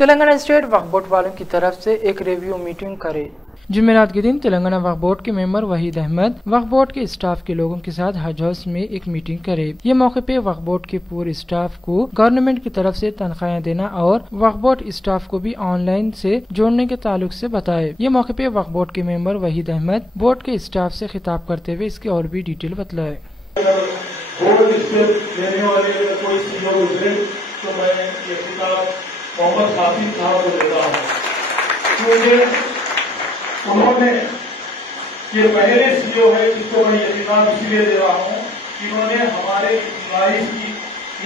Telangana state وقف board والوں کی طرف سے ایک ریویو میٹنگ کرے۔ جمعرات کے دن تلنگانہ وقف بورڈ کے ممبر وحید احمد وقف بورڈ کے اسٹاف کے لوگوں کے ساتھ حج ہاؤس میں ایک میٹنگ کرے۔ یہ موقع پہ وقف بورڈ کے پورے اسٹاف کو گورنمنٹ کی طرف سے تنخواہیں دینا اور وقف بورڈ اسٹاف کو بھی آن لائن سے جوڑنے کے تعلق سے بتائے۔ یہ موقع پہ وقف بورڈ کے ممبر وحید احمد بورڈ کے اسٹاف سے خطاب کرتے ہوئے اس کی اور بھی ڈیٹیل بتلائے۔ محمد حافظ صاحب کو دیتا ہوں کیونکہ انہوں نے یہ پہلے سی او ہے جس کو میں یہ خطاب اس لیے دے رہا ہوں کہ انہوں نے ہمارے امپلائیز کی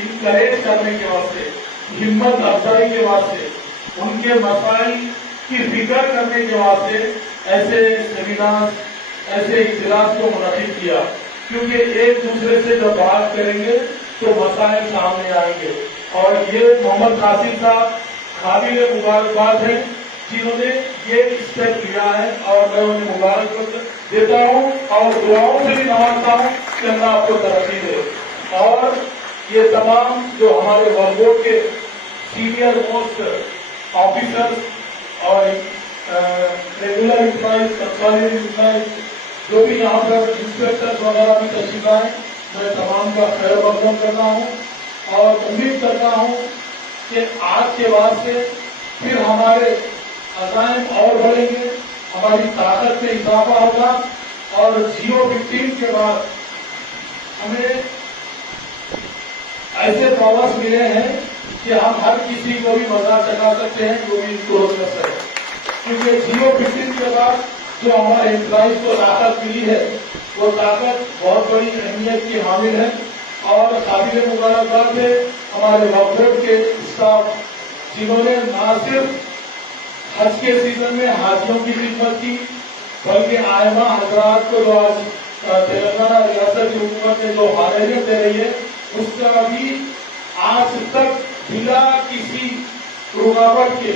انکریج کرنے کے واسطے، ہمت افزائی کے واسطے، ان کے مسائل کی فکر کرنے کے واسطے ایسے سیمینار، ایسے اجلاس کو منعقد کیا، کیونکہ ایک دوسرے سے جب بات کریں گے تو مسائل سامنے آئیں گے۔ اور یہ محمد قاسم صاحب قابل مبارکباد ہیں جنہوں نے یہ اسٹیپ لیا ہے، اور میں انہیں مبارکباد دیتا ہوں اور دعاؤں سے بھی نوازتا ہوں کہ اللہ آپ کو ترقی دے۔ اور یہ تمام جو ہمارے وقف بورڈ کے سینئر موسٹ آفیسر اور ریگولر امپلائیز، کنسالٹیڈ امپلائیز، جو بھی یہاں پر انسپیکٹر وغیرہ بھی تشریف لائے، میں تمام کا خیر مقدم کرتا ہوں اور امید کرتا ہوں کہ آج کے بعد سے پھر ہمارے عزائم اور بڑھیں گے، ہماری طاقت میں اضافہ ہوگا، اور جیو 15 کے بعد ہمیں ایسے پاورز ملے ہیں کہ ہم ہر کسی کو بھی مزہ چکا سکتے ہیں جو بھی ان کو کر سکے، کیونکہ جیو 15 کے بعد جو ہمارے امپلائیز کو طاقت ملی ہے وہ طاقت بہت بڑی اہمیت کی حامل ہے۔ اور قابل مبارکباد ہے ہمارے وقف بورڈ کے اسٹاف جنہوں نے نہ صرف حج کے سیزن میں حاجیوں کی خدمت کی، بلکہ آئمہ حضرات کو جو آج تلنگانہ ریاست کی حکومت نے جو حاضریت دے رہی ہے اس کا بھی آج تک بلا کسی رکاوٹ کے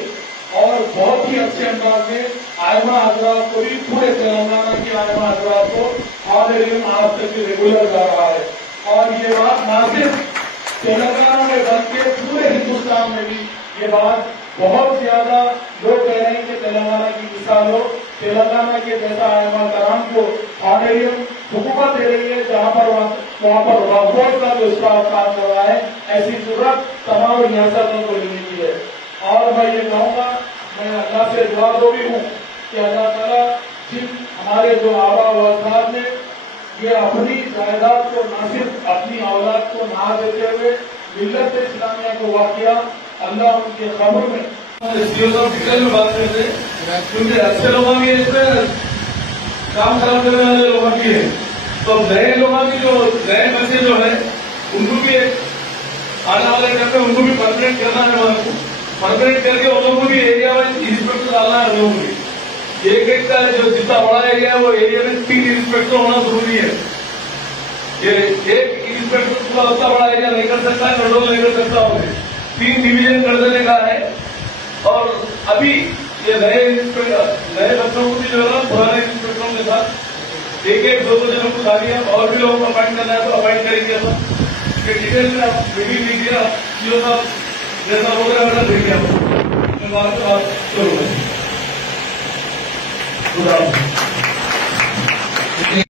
اور بہت ہی اچھے انداز میں آئمہ حضرات کو بھی پورے تلنگانہ کے آئمہ حضرات کو حاضرین آج تک ریگولر جا رہا ہے۔ اور یہ بات نہ صرف تلنگانہ میں بلکہ پورے ہندوستان میں بھی یہ بات بہت زیادہ لوگ کہہ رہے ہیں کہ تلنگانہ کی مثال ہو، تلنگانہ کے جیسا ائمہ کرام کو آنریم حکومت دے رہی ہے جہاں پر وہاں پر وقف بورڈ کا جو اسٹاف کام کر رہا ہے، ایسی ضرورت تمام ریاستوں کو لینے کی ہے۔ اور میں یہ کہوں گا، میں اللہ سے دعا گو بھی ہوں کہ اللہ تعالیٰ جن ہمارے جو آبا و اجداد نے یہ اپنی جائیداد کو نہ صرف اپنی اولاد کو نہ دیتے ہوئے ملت اسلامیہ کو واقعہ، اللہ ان کے قبر میں میں بات کرتے ہیں، کیونکہ اچھے لوگوں کی اس میں کام خراب کرنے والے لوگوں کی ہے، تو نئے لوگوں کی جو نئے بچے جو ہے ان کو بھی آنے والے ٹائم میں ان کو بھی پرماننٹ کرنا ہے، پرماننٹ کر کے ان لوگوں کو بھی ایریا میں انسپیکٹر ڈالنا ہے۔ لوگوں کو بھی ایک کا جو جتنا بڑا ایریا ہے وہ ایریا میں 3 انسپیکٹر ہونا ضروری ہے۔ یہ ایک انسپیکٹر کو اتنا بڑا ایریا نہیں کر سکتا، کنٹرول نہیں کر سکتا، ہوگی 3 ڈویژن کر دینے کا ہے۔ اور ابھی یہ نئے بچوں کو بھی جو ہے نا پرانے انسپیکٹروں کے ساتھ ایک 2 جنوں کو ڈالی ہے، اور بھی لوگوں کو اپائنٹ کرنا ہے تو اپائنٹ کریں گے۔ اس کے ڈیٹیل میں آپ میٹنگ لیجیے، آپ جیسا ہوگا ویسا دیکھیے، آپ میں بات کروں گا۔